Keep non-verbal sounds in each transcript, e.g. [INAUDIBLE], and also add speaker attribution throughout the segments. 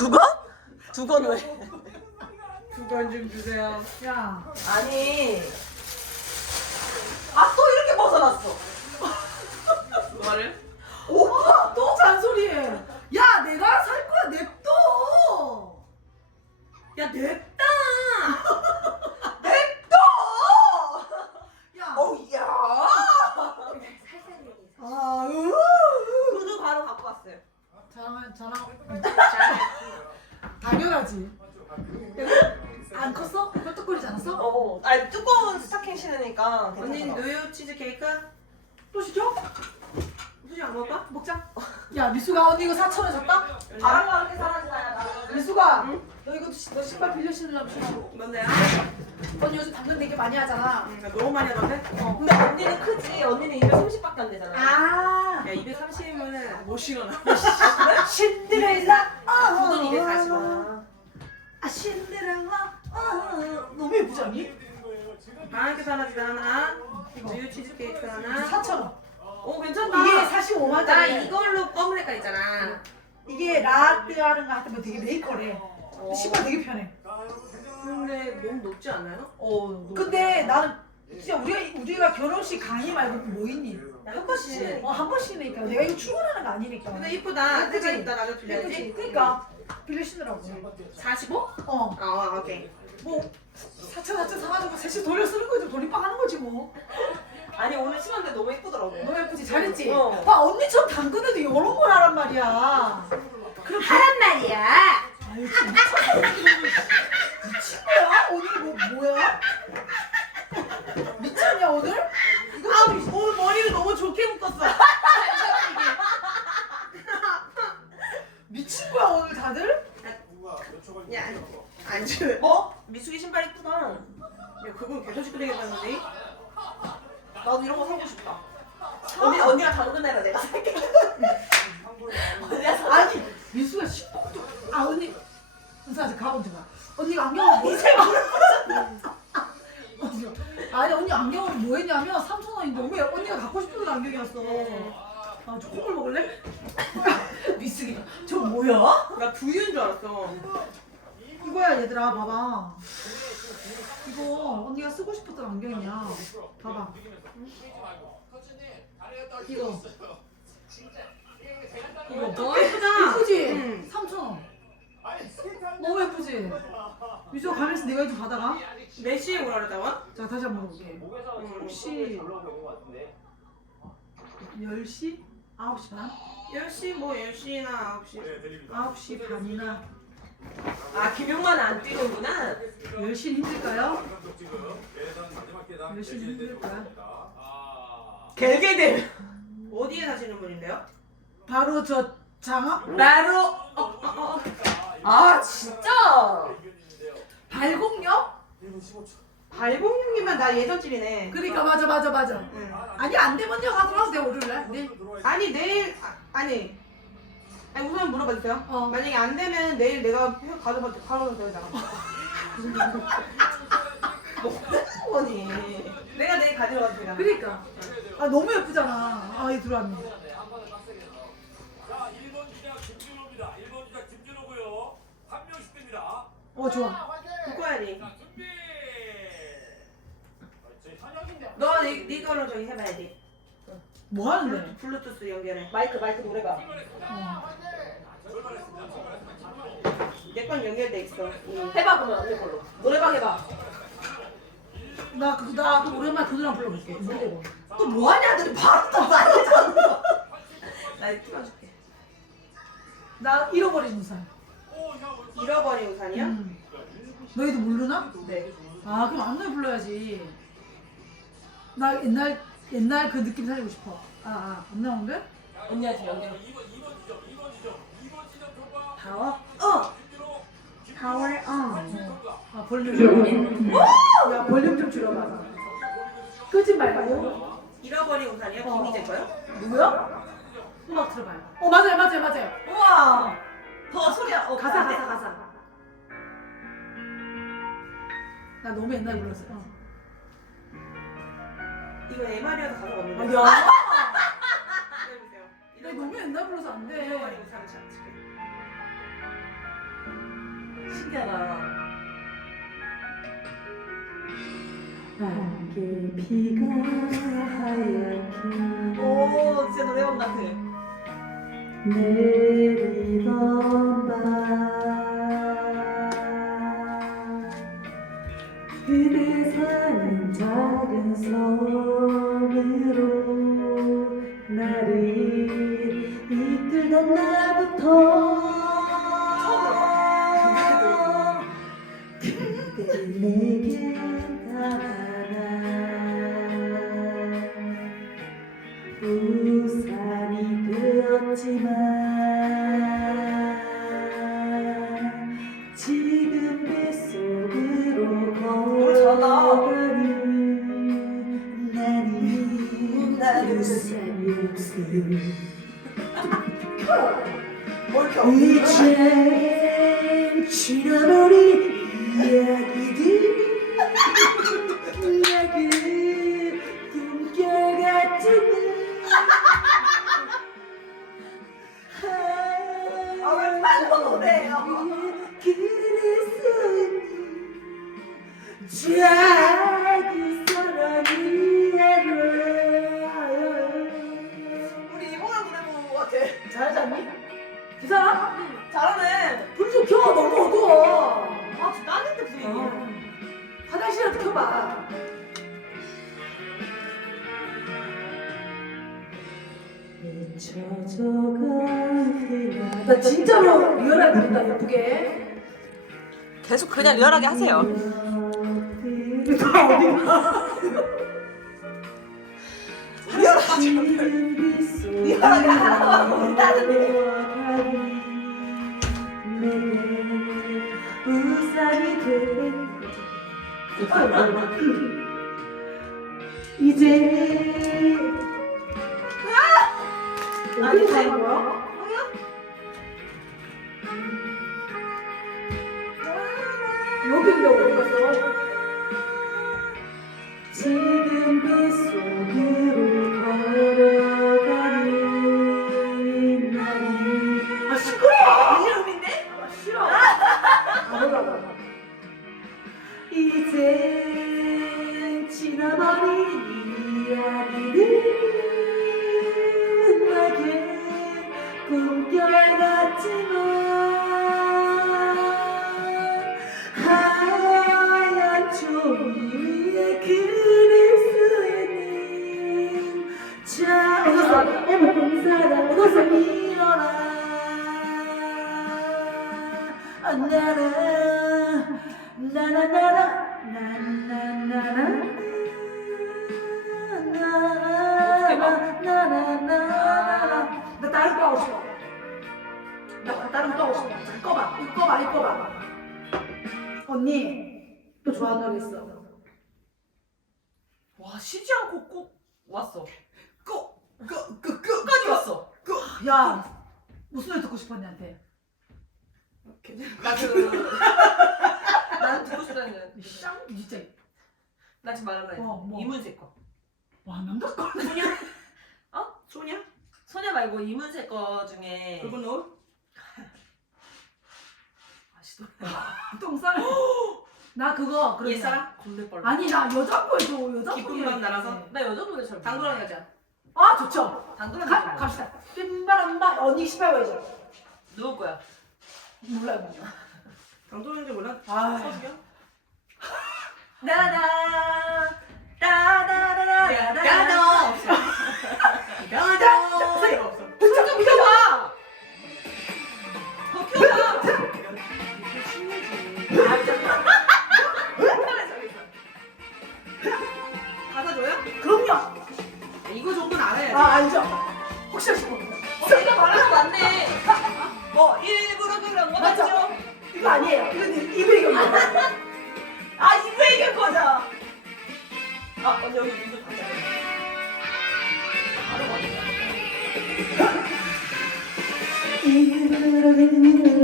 Speaker 1: 두 건? 두 건 왜?
Speaker 2: 두건 좀 주세요.
Speaker 3: 야,
Speaker 1: 아니. 아, 또 이렇게 벗어났어.
Speaker 2: 뭐를?
Speaker 3: 오빠 또 잔소리해. 야, 내가 살 거야 냅둬. 야.
Speaker 1: 냅둬!
Speaker 3: 야,
Speaker 1: 어우, 야.
Speaker 3: 아, 으.
Speaker 1: 구두 바로 갖고 왔어요.
Speaker 3: 저랑 저랑 당연하지. 안 컸어? 뼈떡거리지 않았어?
Speaker 1: 어, 아니, 두꺼운 스타킹 신으니까
Speaker 2: 언니
Speaker 1: 괜찮아.
Speaker 2: 누유 치즈 케이크?
Speaker 3: 또 시켜?
Speaker 2: 수지 안 먹을까?
Speaker 3: 먹자. 야, 미수가 언니 이거 4천 원 줬다?
Speaker 1: 바람과 함께 사라지나요.
Speaker 3: 미수가, 너 이거 시- 너 신발 빌려 신으려면 신라고.
Speaker 2: 뭔데요?
Speaker 3: 언니 요즘 당근 되게 많이 하잖아.
Speaker 2: 응, 나 너무 많이 하던데?
Speaker 3: 어.
Speaker 1: 근데 언니는 크지. 언니는 230밖에 안 되잖아.
Speaker 3: 아,
Speaker 2: 야 230이면은 못 신어나.
Speaker 3: 신데렐라. 아,
Speaker 2: 구두는 240원.
Speaker 3: 아, 신데렐라. 아, 너무 예쁘지 않니?
Speaker 2: 사라지다 하나. 누유 치즈 케이크 하나.
Speaker 3: 4천 원.
Speaker 2: 오 괜찮다.
Speaker 3: 이게 45만 원.
Speaker 2: 나 이걸로 검은 색깔 있잖아.
Speaker 3: 이게 라떼 하는 거 같으면 되게 메이커래.
Speaker 2: 어.
Speaker 3: 신발 되게 편해.
Speaker 2: 근데 너무 높지 않아요?
Speaker 1: 어,
Speaker 3: 근데 나는 진짜 우리가 우리가 결혼식 강의 말고 뭐 있니?
Speaker 1: 한 번씩.
Speaker 3: 어, 한 번씩이니까 내가 이거 출근하는 거 아니니까.
Speaker 2: 근데 이쁘다.
Speaker 3: 예쁘지?
Speaker 2: 색깔 있다. 나도? 빌려야지.
Speaker 3: 그러니까 빌려 신으라고.
Speaker 2: 45?
Speaker 3: 어,
Speaker 2: 아 오케이.
Speaker 3: 뭐 4천 4천 사가지고 셋이 돌려 쓰는 거지 돌림빵 하는 거지 뭐.
Speaker 1: 아니, 오늘 신었는데 너무 예쁘더라고.
Speaker 3: 너무 예쁘지? 잘했지?
Speaker 1: 어.
Speaker 3: 봐 언니처럼 당근에도 이런 걸 하란 말이야. 그럼
Speaker 2: 하란 말이야.
Speaker 3: 아유 진짜 미친 거야? 오늘 뭐 뭐야? 미쳤냐 오늘? 이거
Speaker 2: 아 오늘 머리를 너무 좋게 묶었어.
Speaker 3: 미친 거야 오늘 다들?
Speaker 2: 야, 안 줘. [LAUGHS]
Speaker 1: 어? 미숙이 신발 이쁘다.
Speaker 2: 야, 그건 계속 시끄러겠다는데
Speaker 1: 나도 이런 거 사고 싶다. 언니, 언니가 당근해라, 내가 살게. [LAUGHS] 언니가 사.
Speaker 3: 아니 미수가 식복도 아 언니 은사 아직 가본 적 봐. 언니가 안경을 뭐
Speaker 1: 이제
Speaker 3: 언니가 [LAUGHS] 아니 언니 안경을 뭐 했냐면 3천 원인데 왜 언니가 갖고 싶은 안경이었어. 아저 콩을 먹을래? 미숙이가 저 뭐야?
Speaker 2: 나 두유인 줄 알았어.
Speaker 3: 이거야 얘들아 봐봐. 이거 언니가 쓰고 싶었던 안경이야. 봐봐. 이거. 이거.
Speaker 2: 너무 예쁘다.
Speaker 3: 예쁘지?
Speaker 2: 응.
Speaker 3: 3천 원. 너무 예쁘지? 미수가 가면서 내가 이거 받아가.
Speaker 2: 몇 시에 오라 그랬다고?
Speaker 3: 자 다시 한번 물어볼게. 혹시 10시? 9시 반?
Speaker 2: 10시 뭐 10시나 9시.
Speaker 3: 9시 반이나
Speaker 1: 아, 김용만 안 뛰는구나.
Speaker 3: 10시 힘들까요? 10시 힘들까요?
Speaker 1: gel게들.
Speaker 2: 어디에 사시는 분인데요?
Speaker 3: 바로 저 장학
Speaker 1: 나로. 어, 어, 어. 아, 진짜.
Speaker 3: 발곡역?
Speaker 2: 발봉님이면 나 예전 집이네.
Speaker 3: 그러니까 맞아 맞아 맞아.
Speaker 2: 응.
Speaker 3: 아니 안 되면요 하더라도 내가 월요일날. 네.
Speaker 2: 아니 내일 아, 아니. 아니 우선 물어봐 주세요.
Speaker 3: 어.
Speaker 2: 만약에 안 되면 내일 내가 해- 가져갈 때 바로 저기다가. [LAUGHS]
Speaker 1: 뭐니.
Speaker 2: 내가 내일 가지러 가도 되잖아.
Speaker 3: 그러니까. 아 너무 예쁘잖아. 아 이 들어왔네.
Speaker 4: 자, 1번 주자 김준호입니다. 1번 주자 김준호고요. 한 명씩 됩니다.
Speaker 3: 어 좋아.
Speaker 2: 바꿔야지.
Speaker 4: 자, 준비. 제 현역인데.
Speaker 2: 너 네 네 걸로 저기 해봐야지.
Speaker 3: 뭐 하는데?
Speaker 2: 블루투스 연결해.
Speaker 1: 마이크, 마이크 노래가.
Speaker 3: 어.
Speaker 2: 내건 연결돼 있어. 응.
Speaker 1: 해봐, 그러면 언니 걸로. 노래방 해봐.
Speaker 3: 나 그 나그 오랜만에 그 노래 불러볼게. 무대고.
Speaker 1: 또 뭐 하냐, 너희 바로 또 말이잖아.
Speaker 2: 나 이거 틀어줄게.
Speaker 3: 나 잃어버린 우산.
Speaker 2: 잃어버린 우산이야?
Speaker 3: 음. 너희도 모르나?
Speaker 2: 네.
Speaker 3: 아 그럼 안노래 불러야지. 나 옛날 옛날 그 느낌 살리고 싶어. 아안 나오는데?
Speaker 1: 언니한테 연결.
Speaker 4: 2번, 2번 지점, 2번 지점, 2번 지점 통과.
Speaker 2: 파워
Speaker 1: 어.
Speaker 2: 파워 온.
Speaker 4: 통과.
Speaker 3: 아 볼륨 좀. 야 볼륨 좀 줄여봐. 끄지 말고.
Speaker 2: 잃어버린 우산이야?
Speaker 3: 어.
Speaker 2: 김희재 거요?
Speaker 3: 누구야? 음악 들어봐요. 어 맞아요 맞아요 맞아요.
Speaker 1: 우와. 더 소리야. 어,
Speaker 3: 가사
Speaker 1: 안 돼.
Speaker 3: 가사 가사. 나 너무 옛날 불렀어. 어.
Speaker 2: 이거 MR이어서 가사가 없는데.
Speaker 3: 아, 야.
Speaker 2: 기다려주세요.
Speaker 3: 나 너무 옛날 불러서 안 돼.
Speaker 2: 잃어버린 우산을 찾을게.
Speaker 1: 신기하다.
Speaker 5: 하얗게 비가 하얗게
Speaker 1: 오, 진짜 노래방 같아.
Speaker 5: 내리던 밤 이끌 이제 지나버린 이야기들 이야기 꿈결 같은
Speaker 1: 아, 왜 빨로 노래해요?
Speaker 5: 그래서 작
Speaker 3: 화장실이라도 켜봐 나 진짜로 리얼하게 그린다 예쁘게
Speaker 1: 계속 그냥 리얼하게 하세요. 리얼하게. 리얼하게 하라 고
Speaker 5: 우산이 된 이제.
Speaker 3: 어디 가는 거야?
Speaker 5: 이제 지나버린 이야기는 내게 꿈결 같지만 하얀 종이 위에 글을 쓰는 작은 사랑 일어나. 아, 나 나 나나나나 나나나나 나나나나
Speaker 3: 나 다른 거 하고 싶어 나 다른 거 하고 싶어 자, 꺼봐 이거 꺼봐 이거 꺼봐 언니 또 좋아하는 노래 있어
Speaker 1: 와, 쉬지 않고 꼭 왔어.
Speaker 3: 그,
Speaker 1: 끝까지 왔어.
Speaker 3: 야 무슨 노래 듣고 싶었냐한테
Speaker 1: 나 그. 난 듣고 싶다는 게.
Speaker 3: 쌍 진짜
Speaker 1: 나 지금 말하는 거.
Speaker 3: 어, 뭐.
Speaker 1: 이문세 거.
Speaker 3: 와 남자 거
Speaker 1: 소녀? [LAUGHS] 어? 소녀? 소녀 말고 이문세 거 중에.
Speaker 5: 그건 너?
Speaker 1: 아시도.
Speaker 3: 똥싸 나 그거 그래
Speaker 1: 옛사랑? 건네벌.
Speaker 3: 아니 나 여자 거 해줘 여자
Speaker 1: 기쁜
Speaker 3: 거에.
Speaker 1: 맘 날아서? 나 여자 노래 잘. 당돌한 여자.
Speaker 3: 아 좋죠
Speaker 1: 당돌한
Speaker 3: 가,
Speaker 1: 여자.
Speaker 3: 갑시다 빈바람바 언니 18번 해줘
Speaker 1: 누구 거야?
Speaker 3: 몰라요 몰라
Speaker 1: 여자 몰라?
Speaker 3: 아
Speaker 1: 서주경? [LAUGHS] 나나 따다다다 야너 없어.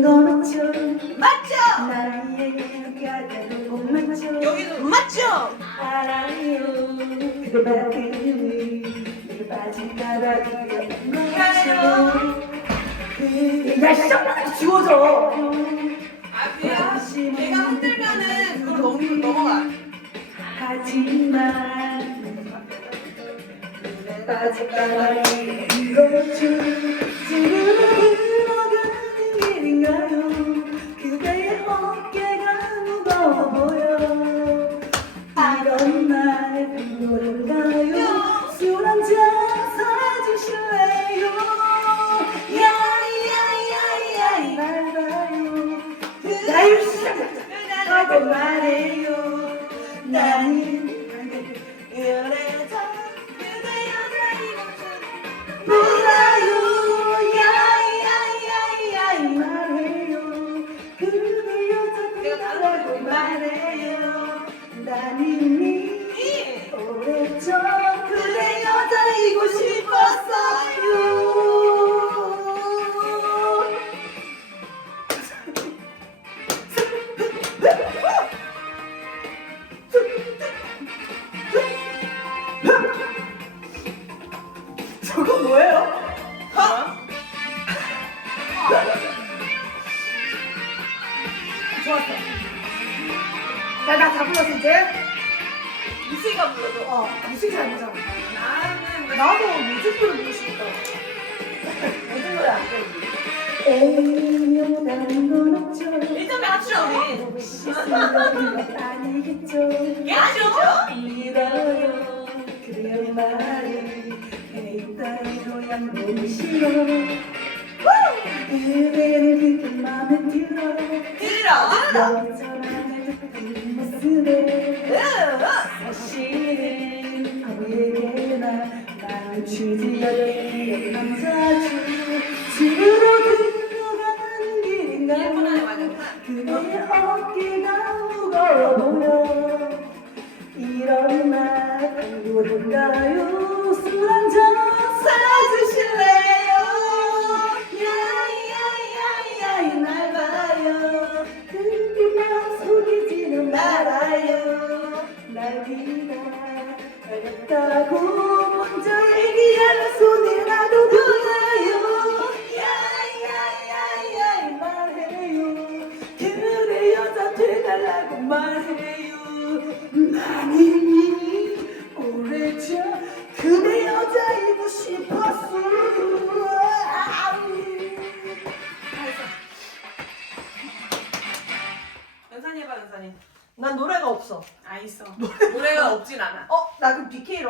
Speaker 3: 노랗죠 맞죠?
Speaker 1: 나랑 얘기할 때도 꼭
Speaker 5: 맞죠
Speaker 1: 여기도 맞죠?
Speaker 5: 알아요 그 밖에는 이 빠진 나라기가 맞죠
Speaker 3: 야, 시작만 지워져.
Speaker 5: 아, 그야. 내가 흔들면은 그걸 넘기면 넘어가. 하지만 빠질 바람이 이것을 지금 길인가요? 그대의
Speaker 1: 어깨가
Speaker 5: 무거워 건 없죠.
Speaker 1: 일단.
Speaker 5: 아니겠죠. 믿어요. 그대의. 그대를 그렇게 들어.
Speaker 1: 들어.
Speaker 5: 듯한 모습에 사실은 아무에게나 나를 주지 않는 남자주 집으로 들어가는 길인가 그대의 어깨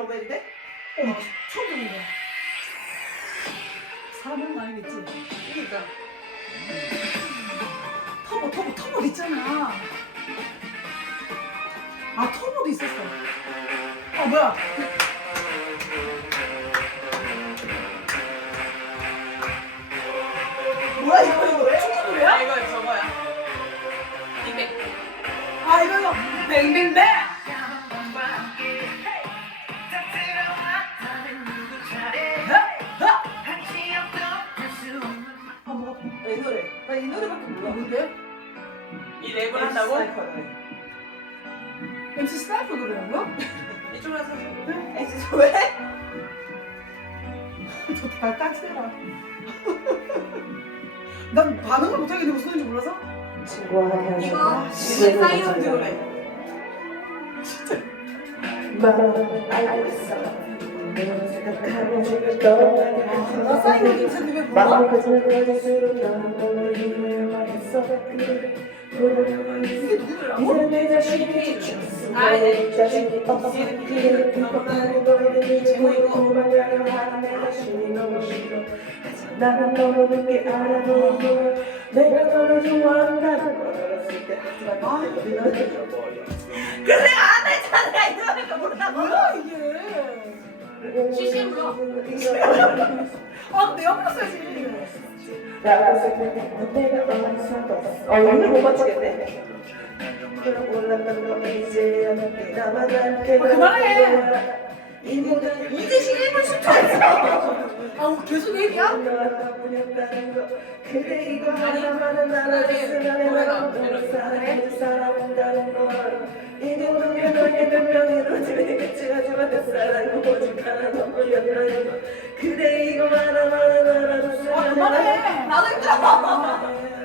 Speaker 1: BK 러벨인데?
Speaker 5: 어머 처음 듣는 거야 사람은 알겠지
Speaker 1: 그러니까.
Speaker 5: 터보 터보 터보 있잖아 아 터보도 있었어 아 뭐야 뭐야 이거 이거 왜 축구
Speaker 2: 아
Speaker 5: 노래야?
Speaker 2: 이거 저거야. 빅뱅.
Speaker 5: 아 이거 이거 뱅뱅뱅
Speaker 2: 한다고?
Speaker 5: MC 스나이퍼 노래라고?
Speaker 2: 이쪽으로 와서.
Speaker 1: 에이 왜?
Speaker 5: 저다 딱지라 [LAUGHS] [LAUGHS] 난 반응을 못하겠는데 무슨 노래인지 몰라서?
Speaker 2: 이거 사이언드 노래.
Speaker 5: 나 사이먼 김찬데 왜 몰라?
Speaker 3: 나는 너무 늦게 알아보고 내가 너를 잊어버려
Speaker 1: 그래 안 했잖아 이 노래가 뭐라고?
Speaker 5: 뭐야 이게
Speaker 2: 불러.
Speaker 5: 아 내가 불렀어야지
Speaker 3: 나를 생각해 내가 어디서 떴어.
Speaker 1: 어 오늘 못 맞추겠네.
Speaker 3: 그럼 올라간 거 이제야 나만 함께
Speaker 5: 그만해.
Speaker 3: 이 모든
Speaker 1: 이제 11분 10초 했어.
Speaker 5: 아 계속 얘기야?
Speaker 3: 그대 이거 하나만은 알아줬으면 해나 너를 사랑해. 사랑한다는 걸이 모든 게 너의 변명으로 들리겠지. 하지만 내 사랑은 오직 하나 너뿐이었다는
Speaker 1: 나도 힘들어.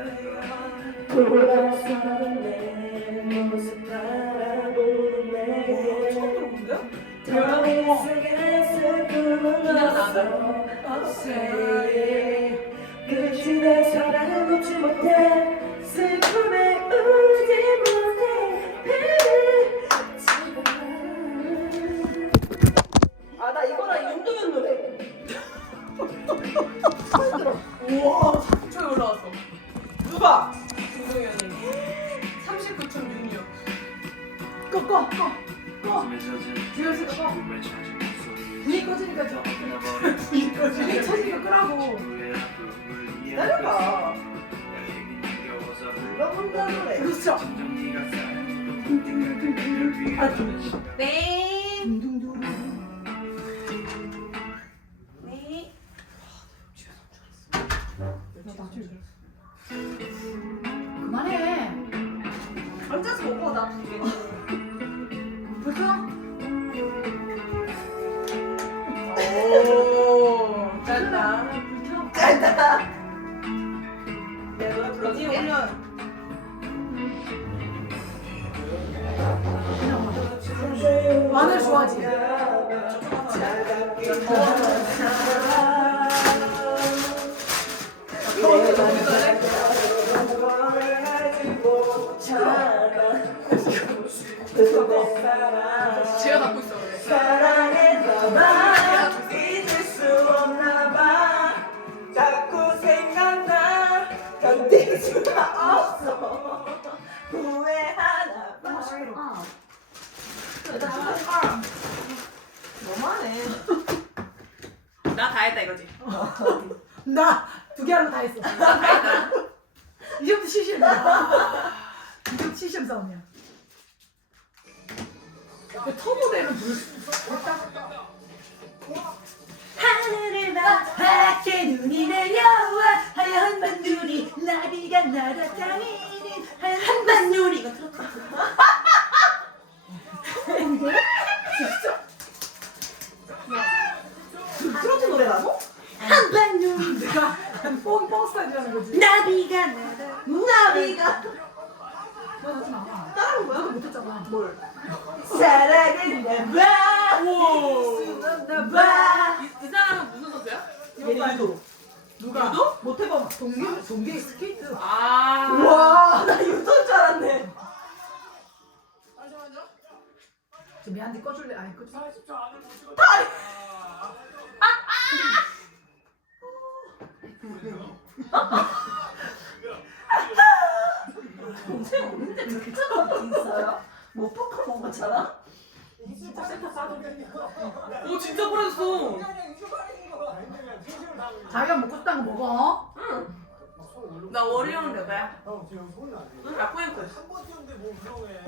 Speaker 1: 노래.
Speaker 3: 그렇죠.
Speaker 5: 네. 네.
Speaker 3: 그만해.
Speaker 1: 앉아서 먹고 나두 개.
Speaker 3: 나비가 날아다니는 하얀 반눈이 이거 들었다.
Speaker 1: 트로트 노래라고?
Speaker 3: 한 반눈 내가 뽕 뽕 스타일이라는 거지.
Speaker 5: 나비가 나다
Speaker 1: 나비가. 따라한 거야?
Speaker 3: 못했잖아.
Speaker 1: 뭘?
Speaker 2: 사랑했나봐
Speaker 1: 나봐.
Speaker 5: 이, 이 사람은 무슨 선수야?
Speaker 1: 얘도
Speaker 3: 누가?
Speaker 1: 유도? 못 해봐.
Speaker 3: 동계 동계 스케이트.
Speaker 5: 아
Speaker 1: 와, 나 유도인 줄 알았네.
Speaker 3: 저 미안한데 꺼줄래? 아니 꺼줄.
Speaker 1: 동생 없는데 그렇게 착한 있어요? 못 뽑아 먹었잖아?
Speaker 5: 오 진짜
Speaker 3: 자기가 먹고 싶다는 거 먹어.
Speaker 5: 나 월요일 몇 가야?
Speaker 6: 형 지금 소리 나지?
Speaker 5: 응? 라포인크
Speaker 6: 한번 뛰었는데 뭐 그러네.